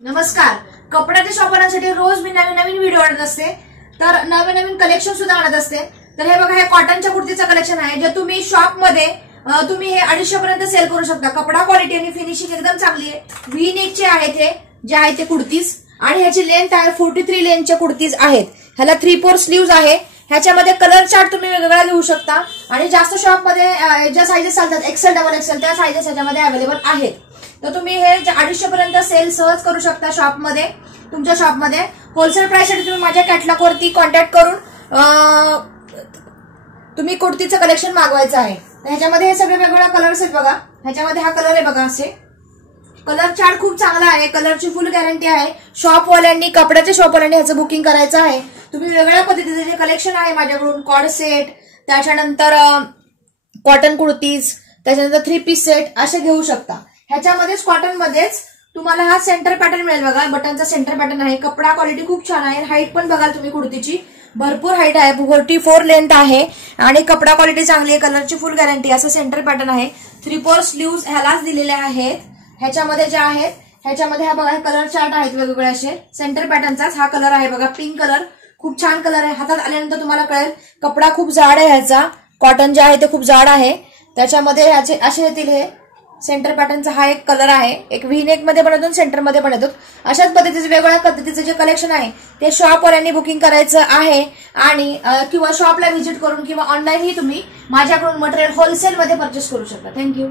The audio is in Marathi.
नमस्कार. कपड्याच्या शॉपरांसाठी रोज मी नवीन नवीन व्हिडिओ आणत असते, तर नवीन नवीन कलेक्शन सुद्धा आणत असते. तर हे बघा, हे कॉटनच्या कुर्तीचं कलेक्शन आहे जे तुम्ही शॉपमध्ये तुम्ही हे 250 पर्यंत सेल करू शकता. कपडा क्वालिटी आणि फिनिशिंग एकदम चांगली आहे. व्ही नेकचे आहेत हे जे आहे ते कुर्तीज, आणि ह्याची लेंथ आहे 43 लेंथचे कुर्तीज आहेत. ह्याला 3/4 स्लीव्ज आहे. ह्याच्यामध्ये कलर चार्ट तुम्ही वेगवेगळा घेऊ शकता, आणि जास्त शॉपमध्ये ज्या साईजेस चालतात एक्सेल डबल एक्सेल त्या साईजेस ह्याच्यामध्ये अवेलेबल आहेत. तर तुम्ही हे 250 पर्यंत सेल सहज करू शकता शॉपमध्ये. तुमच्या शॉपमध्ये होलसेल प्राइससाठी तुम्ही माझ्या कॅटलॉगवरती कॉन्टॅक्ट करून तुम्ही कुर्तीचं कलेक्शन मागवायचं आहे. ह्याच्यामध्ये हे सगळे वेगवेगळे कलर्स आहेत बघा. ह्याच्यामध्ये हा कलर आहे बघा, असे कलर चार्ट खूप चांगला आहे. कलरची फुल गॅरंटी आहे. शॉपवाल्यांनी, कपड्याच्या शॉपवाल्यांनी ह्याचं बुकिंग करायचं आहे. तुम्ही वेगवेगळ्या पद्धतीचे जे कलेक्शन आहे माझ्याकडून, कॉर्ड सेट, त्याच्यानंतर कॉटन कुर्तीज, त्याच्यानंतर 3 पीस सेट असे घेऊ शकता. ह्याच्यामध्येच कॉटन मध्येच तुम्हाला हा सेंटर पॅटर्न मिळेल बघा. बटनचा सेंटर पॅटर्न आहे. कपडा क्वालिटी खूप छान आहे. हाईट पण बघाल तुम्ही कुर्तीची भरपूर हाईट आहे. 44 लेंथ आहे आणि कपडा क्वालिटी चांगली आहे. कलरची फुल गॅरंटी. असं सेंटर पॅटर्न आहे. 3/4 स्लीव्ज ह्यालाच दिलेले आहेत. ह्याच्यामध्ये जे आहेत ह्याच्यामध्ये हा बघा कलर चार्ट आहेत वेगवेगळे असे. सेंटर पॅटर्नचाच हा कलर आहे बघा, पिंक कलर. खूप छान कलर आहे. हातात आल्यानंतर तुम्हाला कळेल. कपडा खूप जाड आहे ह्याचा. कॉटन जे आहे ते खूप जाड आहे. त्याच्यामध्ये ह्याचे असे येतील. हे सेंटर पॅटर्नचा हा एक कलर आहे. एक व्ही नेक मध्ये पण येतो, सेंटर मध्ये पण येतो. अशाच पद्धतीचे वेगवेगळ्या पद्धतीचे जे कलेक्शन आहे ते शॉपवाल्यांनी बुकिंग करायचं आहे, आणि किंवा शॉपला व्हिजिट करून किंवा ऑनलाईनही तुम्ही माझ्याकडून मटेरियल होलसेल मध्ये परचेस करू शकता. थँक्यू.